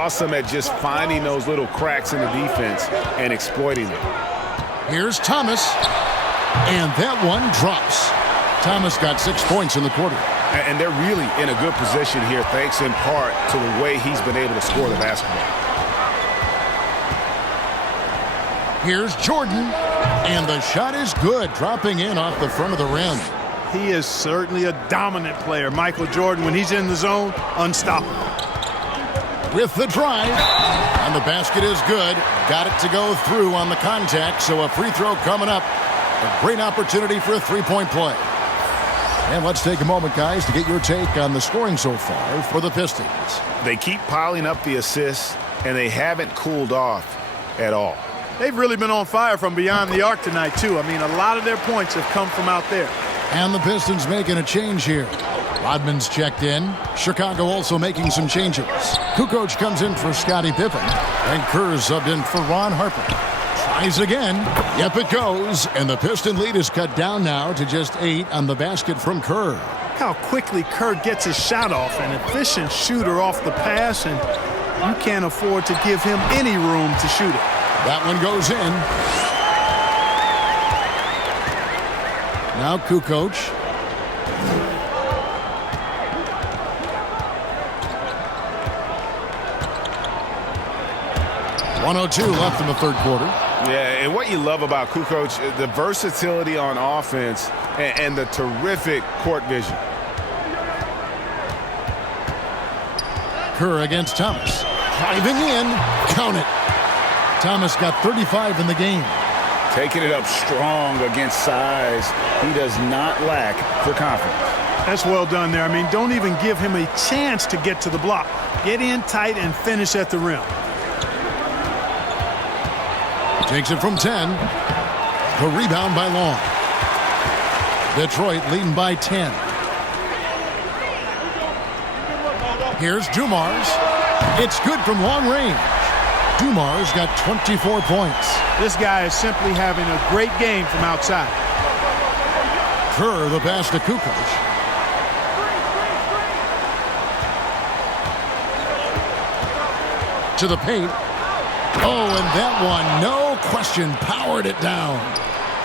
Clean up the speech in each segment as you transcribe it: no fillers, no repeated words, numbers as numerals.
Awesome at just finding those little cracks in the defense and exploiting them. Here's Thomas, and that one drops. Thomas got 6 points in the quarter. And they're really in a good position here, thanks in part to the way he's been able to score the basketball. Here's Jordan, and the shot is good, dropping in off the front of the rim. He is certainly a dominant player. Michael Jordan, when he's in the zone, unstoppable. With the drive, and the basket is good. Got it to go through on the contact, so a free throw coming up. A great opportunity for a three-point play. And let's take a moment, guys, to get your take on the scoring so far for the Pistons. They keep piling up the assists, and they haven't cooled off at all. They've really been on fire from beyond the arc tonight, too. I mean, a lot of their points have come from out there. And the Pistons making a change here. Rodman's checked in. Chicago also making some changes. Kukoc comes in for Scottie Pippen. And Kerr subbed in for Ron Harper. Tries again. Yep, it goes. And the Piston lead is cut down now to just 8 on the basket from Kerr. How quickly Kerr gets his shot off. An efficient shooter off the pass, and you can't afford to give him any room to shoot it. That one goes in. Now Kukoc. .102 left in the third quarter. Yeah, and what you love about Kukoc, the versatility on offense and the terrific court vision. Kerr against Thomas. Driving in. Count it. Thomas got 35 in the game. Taking it up strong against size. He does not lack for confidence. That's well done there. I mean, don't even give him a chance to get to the block. Get in tight and finish at the rim. Takes it from 10. The rebound by Long. Detroit leading by 10. Here's Dumars. It's good from long range. Dumars got 24 points. This guy is simply having a great game from outside. Kerr the pass to Kukoc. To the paint. Oh, and that one, no question, powered it down.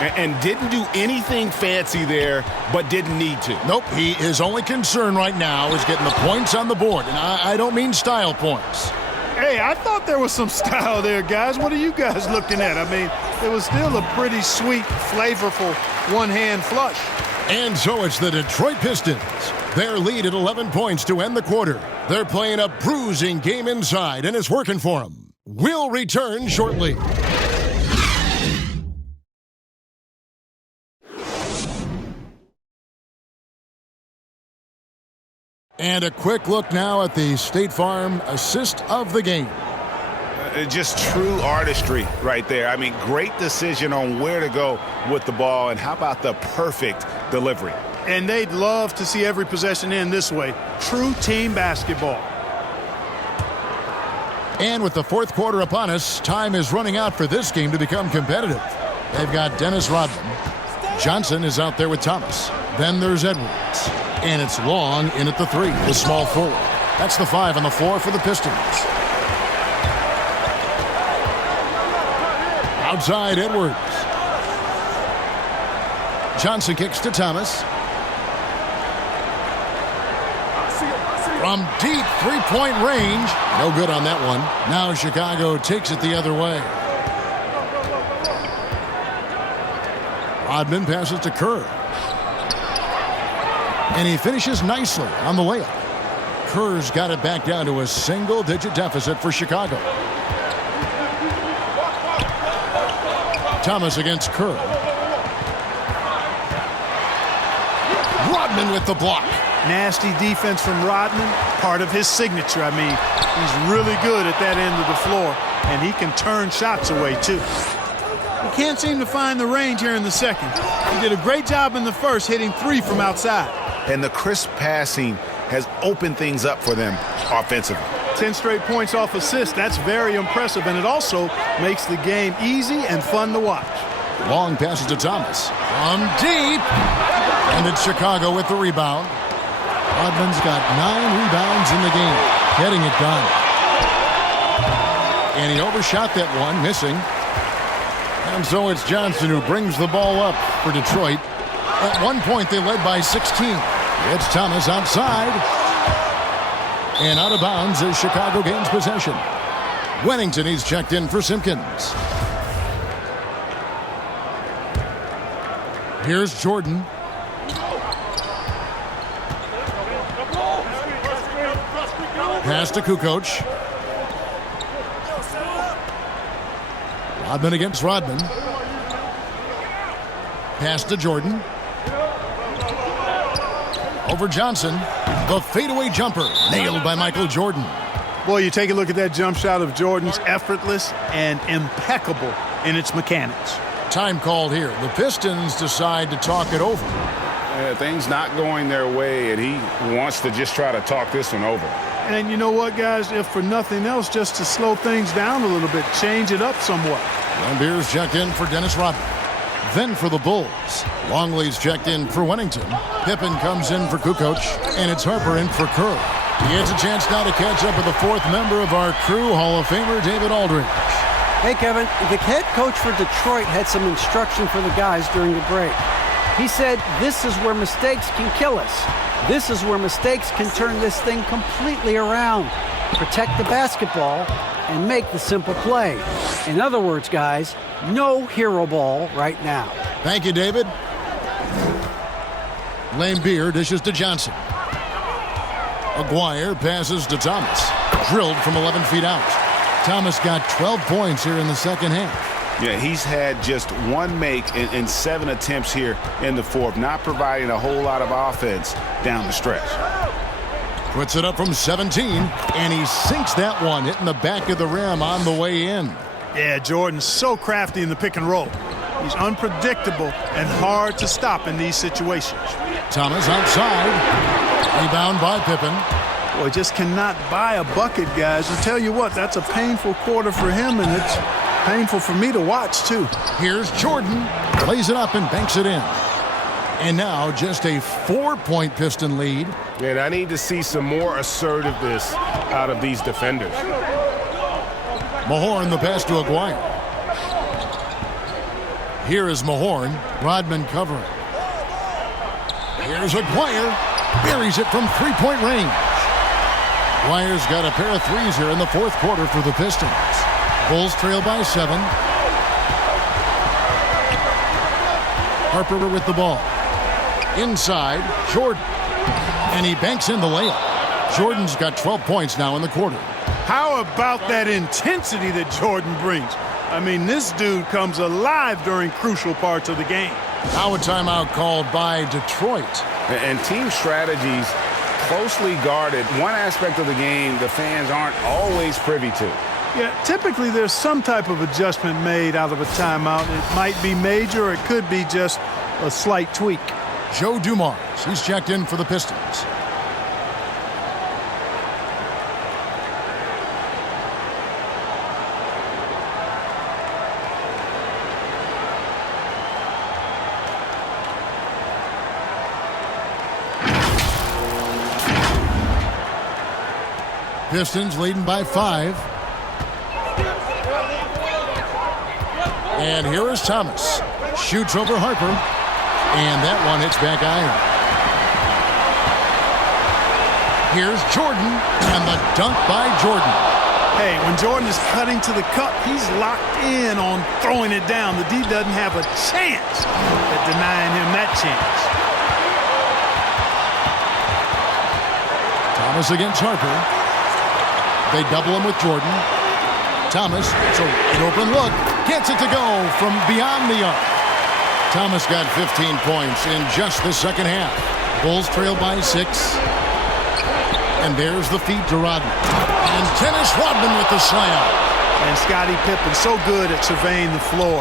And didn't do anything fancy there, but didn't need to. Nope, his only concern right now is getting the points on the board. And I don't mean style points. Hey, I thought there was some style there, guys. What are you guys looking at? I mean, it was still a pretty sweet, flavorful one-hand flush. And so it's the Detroit Pistons. Their lead at 11 points to end the quarter. They're playing a bruising game inside, and it's working for them. We'll return shortly. And a quick look now at the State Farm assist of the game. Just true artistry right there. I mean, great decision on where to go with the ball, and how about the perfect delivery? And they'd love to see every possession end this way. True team basketball. And with the fourth quarter upon us, time is running out for this game to become competitive. They've got Dennis Rodman. Johnson is out there with Thomas. Then there's Edwards. And it's Long in at the 3, the small forward. That's the 5 on the floor for the Pistons. Outside, Edwards. Johnson kicks to Thomas. From deep three-point range. No good on that one. Now Chicago takes it the other way. Rodman passes to Kerr. And he finishes nicely on the layup. Kerr's got it back down to a single-digit deficit for Chicago. Thomas against Kerr. Rodman with the block. Nasty defense from Rodman, part of his signature. I mean, he's really good at that end of the floor, and he can turn shots away, too. He can't seem to find the range here in the second. He did a great job in the first, hitting 3 from outside. And the crisp passing has opened things up for them offensively. 10 straight points off assists. That's very impressive, and it also makes the game easy and fun to watch. Long passes to Thomas. From deep. And it's Chicago with the rebound. Rodman's got 9 rebounds in the game, getting it done. And he overshot that one, missing. And so it's Johnson who brings the ball up for Detroit. At one point, they led by 16. It's Thomas outside. And out of bounds as Chicago gains possession. Wennington, he's checked in for Simpkins. Here's Jordan. Pass to Kukoc. Rodman against Rodman. Pass to Jordan. Over Johnson. The fadeaway jumper. Nailed by Michael Jordan. Boy, you take a look at that jump shot of Jordan's, effortless and impeccable in its mechanics. Time called here. The Pistons decide to talk it over. Things not going their way, and he wants to just try to talk this one over. And you know what, guys? If for nothing else, just to slow things down a little bit, change it up somewhat. Lambeer's checked in for Dennis Rodman. Then for the Bulls, Longley's checked in for Wennington. Pippen comes in for Kukoc, and it's Harper in for Kerr. He gets a chance now to catch up with the fourth member of our crew, Hall of Famer David Aldridge. Hey, Kevin, the head coach for Detroit had some instruction for the guys during the break. He said, this is where mistakes can kill us. This is where mistakes can turn this thing completely around. Protect the basketball and make the simple play. In other words, guys, no hero ball right now. Thank you, David. Lambeer dishes to Johnson. Aguirre passes to Thomas. Drilled from 11 feet out. Thomas got 12 points here in the second half. Yeah, he's had just one make in 7 attempts here in the fourth, not providing a whole lot of offense down the stretch. Puts it up from 17, and he sinks that one, hitting the back of the rim on the way in. Yeah, Jordan's so crafty in the pick and roll. He's unpredictable and hard to stop in these situations. Thomas outside. Rebound by Pippen. Boy, just cannot buy a bucket, guys. I tell you what, that's a painful quarter for him, and it's painful for me to watch, too. Here's Jordan. Plays it up and banks it in. And now just a 4-point Piston lead. And I need to see some more assertiveness out of these defenders. Mahorn the pass to Aguirre. Here is Mahorn. Rodman covering. Here's Aguirre. Buries it from 3-point range. Aguirre's got a pair of threes here in the fourth quarter for the Pistons. Bulls trail by 7. Harper with the ball. Inside, Jordan. And he banks in the layup. Jordan's got 12 points now in the quarter. How about that intensity that Jordan brings? I mean, this dude comes alive during crucial parts of the game. Now a timeout called by Detroit. And team strategies closely guarded. One aspect of the game the fans aren't always privy to. Yeah, typically there's some type of adjustment made out of a timeout. It might be major, or it could be just a slight tweak. Joe Dumars, he's checked in for the Pistons. Pistons leading by 5. And here is Thomas. Shoots over Harper. And that one hits back iron. Here's Jordan. And the dunk by Jordan. Hey, when Jordan is cutting to the cup, he's locked in on throwing it down. The D doesn't have a chance at denying him that chance. Thomas against Harper. They double him with Jordan. Thomas, it's an open look. Gets it to go from beyond the arc. Thomas got 15 points in just the second half. Bulls trail by 6. And there's the feed to Rodman. And Dennis Rodman with the slam. And Scottie Pippen so good at surveying the floor.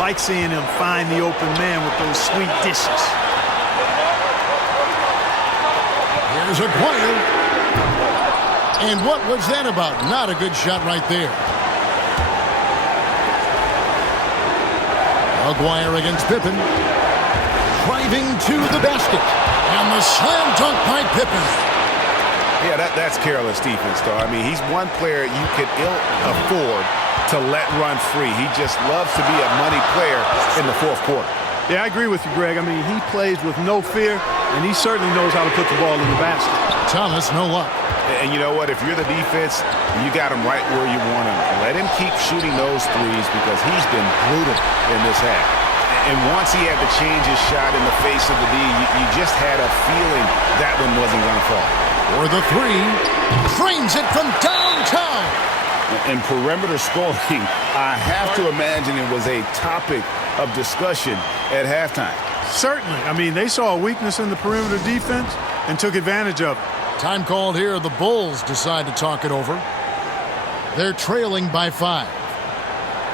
Like seeing him find the open man with those sweet dishes. Here's Aguirre. And what was that about? Not a good shot right there. Aguirre against Pippen. Driving to the basket. And the slam dunk by Pippen. Yeah, that's careless defense, though. I mean, he's one player you could ill afford to let run free. He just loves to be a money player in the fourth quarter. Yeah, I agree with you, Greg. I mean, he plays with no fear, and he certainly knows how to put the ball in the basket. Thomas, no luck. And you know what? If you're the defense, you got him right where you want him. Let him keep shooting those threes because he's been brutal in this half. And once he had to change his shot in the face of the D, you just had a feeling that one wasn't going to fall. For the three, trains it from downtown. And perimeter scoring, I have to imagine it was a topic of discussion at halftime. Certainly. I mean, they saw a weakness in the perimeter defense and took advantage of it. Time called here. The Bulls decide to talk it over. They're trailing by 5.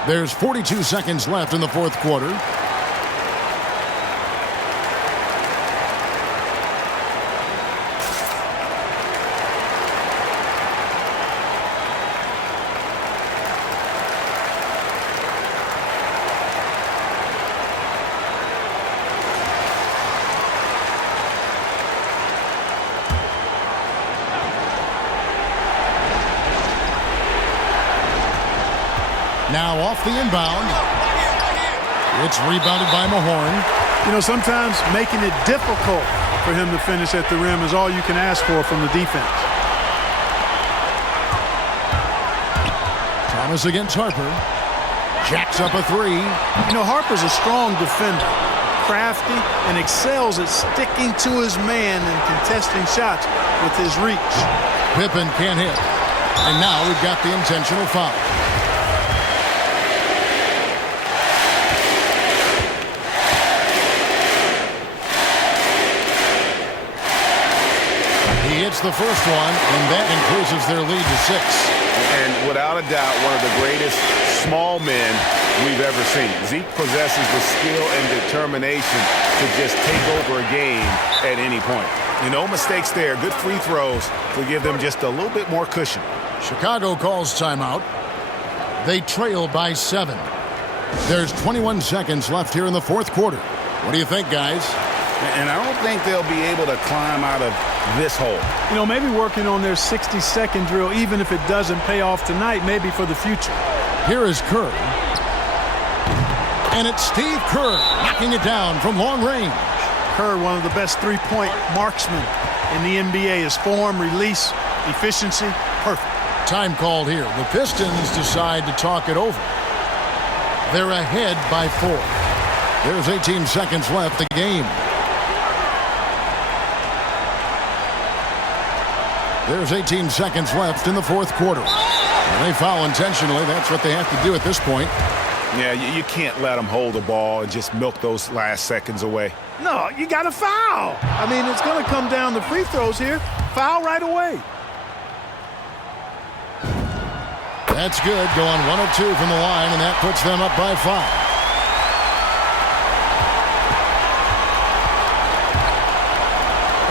There's 42 seconds left in the fourth quarter. Now off the inbound. It's rebounded by Mahorn. You know, sometimes making it difficult for him to finish at the rim is all you can ask for from the defense. Thomas against Harper. Jacks up a three. You know, Harper's a strong defender, crafty, and excels at sticking to his man and contesting shots with his reach. Pippen can't hit. And now we've got the intentional foul. He hits the first one, and that increases their lead to 6. And without a doubt, one of the greatest small men we've ever seen. Zeke possesses the skill and determination to just take over a game at any point. No mistakes there. Good free throws to give them just a little bit more cushion. Chicago calls timeout. They trail by 7. There's 21 seconds left here in the fourth quarter. What do you think, guys? And I don't think they'll be able to climb out of this hole. You know, maybe working on their 60-second drill, even if it doesn't pay off tonight, maybe for the future. Here is Kerr. And it's Steve Kerr knocking it down from long range. Kerr, one of the best three-point marksmen in the NBA. His form, release, efficiency, perfect. Time called here. The Pistons decide to talk it over. They're ahead by 4. There's 18 seconds left in the game. There's 18 seconds left in the fourth quarter. When they foul intentionally, that's what they have to do at this point. Yeah, you can't let them hold the ball and just milk those last seconds away. No, you got to foul. I mean, it's going to come down to free throws here. Foul right away. That's good. Going 1 of 2 from the line, and that puts them up by 5.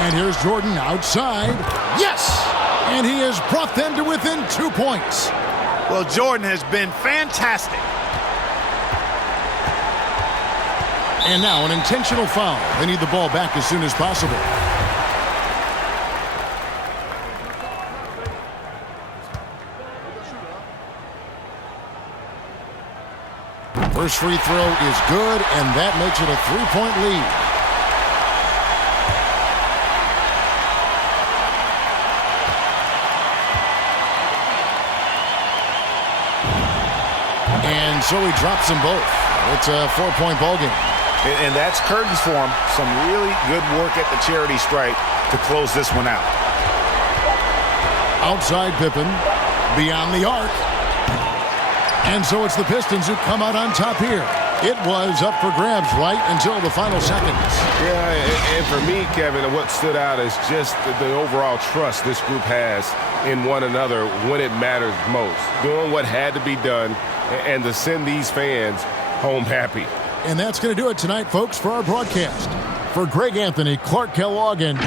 And here's Jordan outside. Yes! And he has brought them to within 2 points. Well, Jordan has been fantastic. And now an intentional foul. They need the ball back as soon as possible. First free throw is good, and that makes it a 3-point lead. And so he drops them both. It's a 4-point ball game. And that's curtains for him. Some really good work at the charity stripe to close this one out. Outside Pippen, beyond the arc. And so it's the Pistons who come out on top here. It was up for grabs right until the final seconds. Yeah, and for me, Kevin, what stood out is just the overall trust this group has in one another when it matters most. Doing what had to be done and to send these fans home happy. And that's going to do it tonight, folks, for our broadcast. For Greg Anthony, Clark Kellogg, and